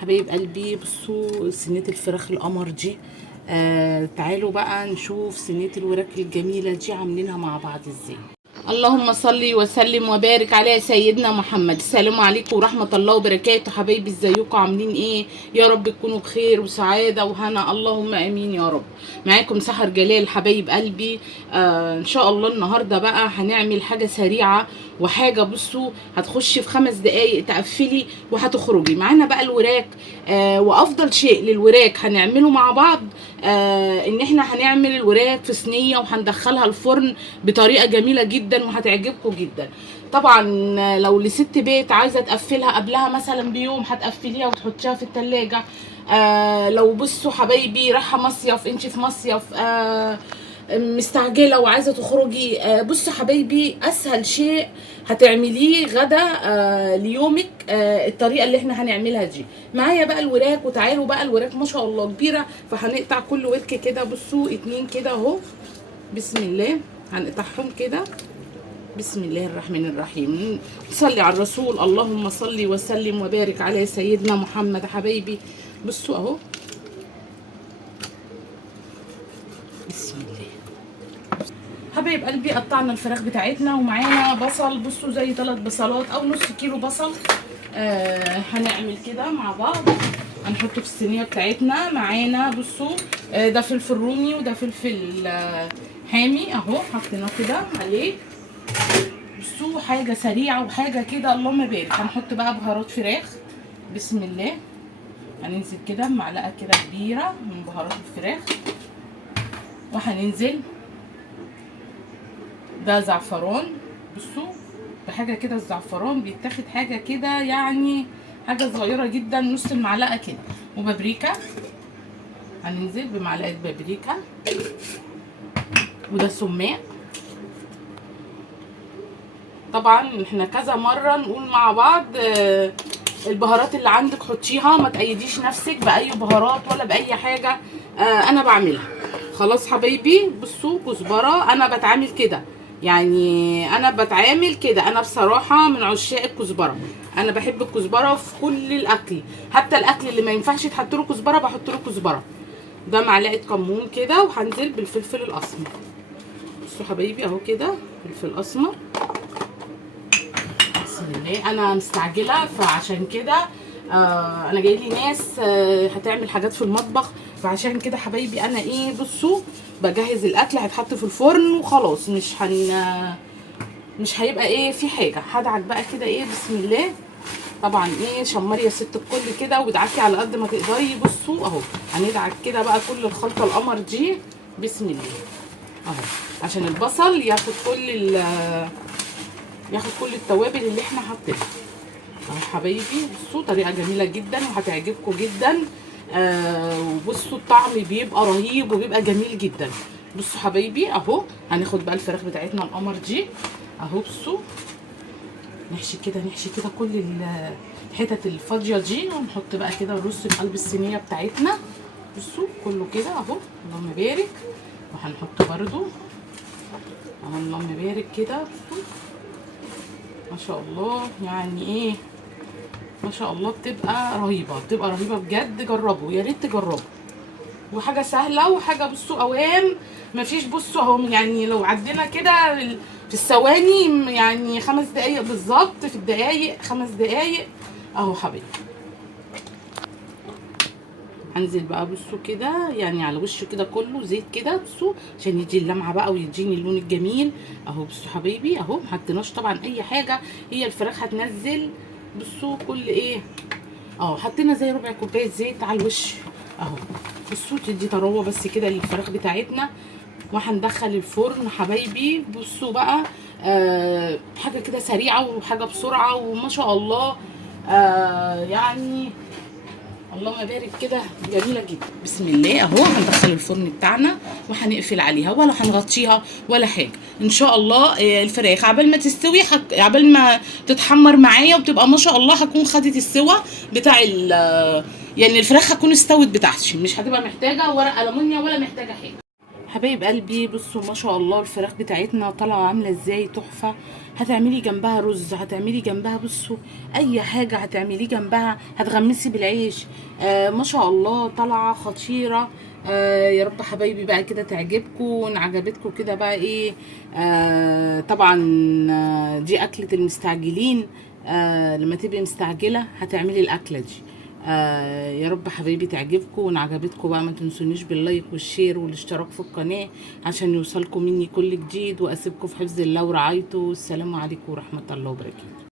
حبايب قلبي بصوا صينيه الفراخ القمر دي. تعالوا بقى نشوف صينيه الوراك الجميله دي عاملينها مع بعض ازاي. اللهم صل وسلم وبارك على سيدنا محمد. السلام عليكم ورحمه الله وبركاته. حبايبي ازيكم عاملين ايه؟ يا رب تكونوا بخير وسعاده وهنا، اللهم امين يا رب. معاكم سحر جلال حبايب قلبي. ان شاء الله النهارده بقى هنعمل حاجه سريعه وحاجه بصوا هتخش في 5 دقايق تقفلي وهتخرجي معانا بقى الوراك. وافضل شيء للوراك هنعمله مع بعض ان احنا هنعمل الوراك في صينيه وهندخلها الفرن بطريقه جميله جدا وهتعجبكم جدا. طبعا لو لست بيت عايزه تقفلها قبلها مثلا بيوم هتقفليها وتحطيها في التلاجة. لو بصوا حبايبي رايحه مصيف، انت في مصيف مستعجله وعايزه تخرجي، بصوا حبايبي اسهل شيء هتعمليه غدا ليومك الطريقه اللي احنا هنعملها دي. معايا بقى الوراك، وتعالوا بقى الوراك ما شاء الله كبيره، فهنقطع كل ورك كده بصوا 2 كده اهو. بسم الله هنقطعهم كده. بسم الله الرحمن الرحيم. صلي على الرسول، اللهم صل وسلم وبارك على سيدنا محمد. حبايبي بصوا اهو. بسم الله حبايب قلبي، قطعنا الفراخ بتاعتنا ومعانا بصل بصوا زي 3 بصلات او نص كيلو بصل. هنعمل كده مع بعض، هنحطه في الصينيه بتاعتنا. معانا بصوا ده فلفل رومي وده فلفل حامي اهو، حطيناه كده عليه. بصوا حاجه سريعه وحاجه كده اللهم بارك. هنحط بقى بهارات فراخ. بسم الله هننزل كده بمعلقه كده كبيره من بهارات الفراخ، وهننزل ده زعفران. بصوا بحاجه كده، الزعفران بيتاخد حاجه كده يعني حاجه صغيره جدا نص المعلقه كده. وبابريكا هننزل بمعلقه بابريكا، وده سماق. طبعا احنا كذا مره نقول مع بعض البهارات اللي عندك حطيها، ما تقيديش نفسك باي بهارات ولا باي حاجه انا بعملها. خلاص حبايبي بصوا كزبره، انا بتعامل كده يعني، انا بتعامل كده. انا بصراحه من عشاق الكزبره، انا بحب الكزبره في كل الاكل، حتى الاكل اللي ما ينفعش تحط له كزبره بحط له كزبره. ده معلقه كمون كده، وهنزل بالفلفل الاسمر. بصوا حبايبي اهو كده فلفل اسمر. بسم الله انا مستعجله فعشان كده انا جاي لي ناس هتعمل حاجات في المطبخ، فعشان كده حبايبي انا ايه بصوا بجهز الاكل هيتحط في الفرن وخلاص. مش هيبقى ايه في حاجه. هدعك بقى كده ايه بسم الله. طبعا ايه شمري يا ست الكل كده وادعكي على قد ما تقدري. بصوا اهو هندعك كده بقى كل الخلطه القمر دي. بسم الله اهو عشان البصل ياخد كل التوابل اللي احنا حاطينها اهو حبايبي. بصوا طريقه جميله جدا وهتعجبكم جدا. وبصوا الطعم بيبقى رهيب وبيبقى جميل جدا. بصوا حبايبي اهو هناخد بقى الفراخ بتاعتنا القمر دي اهو. بصوا نحشي كده كل الحتت الفاضيه دي، ونحط بقى كده الرز في قلب الصينيه بتاعتنا. بصوا كله كده اهو اللهم بارك. وهنحط برده اهو اللهم بارك كده. بصوا ما شاء الله يعني ايه ما شاء الله بتبقى رهيبه بجد. جربوا يا ريت تجربوا، وحاجه سهله وحاجه بصوا اوام مفيش. بصوا اهو يعني لو عدينا كده في الثواني يعني 5 دقايق بالظبط، في الدقايق 5 دقايق اهو حبيبي. هنزل بقى بصوا كده يعني على وشه كده كله زيت كده بصوا عشان يدي اللمعه بقى ويديني اللون الجميل اهو. بصوا حبايبي اهو محطيناش طبعا اي حاجه، هي الفراخ هتنزل. بصوا كل ايه حطينا زي ربع كوبايه زيت على الوش اهو. بصوا تدي طراوه بس كده للفراخ بتاعتنا، وهندخل الفرن حبايبي. بصوا بقى حاجه كده سريعه وحاجه بسرعه وما شاء الله يعني اللهم بارك كده جميله جدا. بسم الله اهو هندخل الفرن بتاعنا وهنقفل عليها ولا هنغطيها ولا حاجه. ان شاء الله الفراخ عبال ما تستوي عبال ما تتحمر معايا وبتبقى ما شاء الله هكون خدت السوا بتاع يعني الفراخ هتكون استوت بتاعتي، مش هتبقى محتاجه ورق ألمونيا ولا محتاجه حاجه. حبايب قلبي بصوا ما شاء الله الفراخ بتاعتنا طالعه عامله ازاي، تحفه. هتعملي جنبها رز، هتعملي جنبها بصوا اي حاجه هتعمليه جنبها، هتغمسي بالعيش. ما شاء الله طالعه خطيره. يا رب حبايبي بقى كده تعجبكم، وان عجبتكم كده بقى ايه. طبعا دي اكله المستعجلين. لما تبقي مستعجله هتعملي الاكله دي. يا رب حبايبي تعجبكم، وان عجبتكم بقى ما تنسونيش باللايك والشير والاشتراك في القناه عشان يوصلكم مني كل جديد. واسيبكم في حفظ الله ورعايته. والسلام عليكم ورحمه الله وبركاته.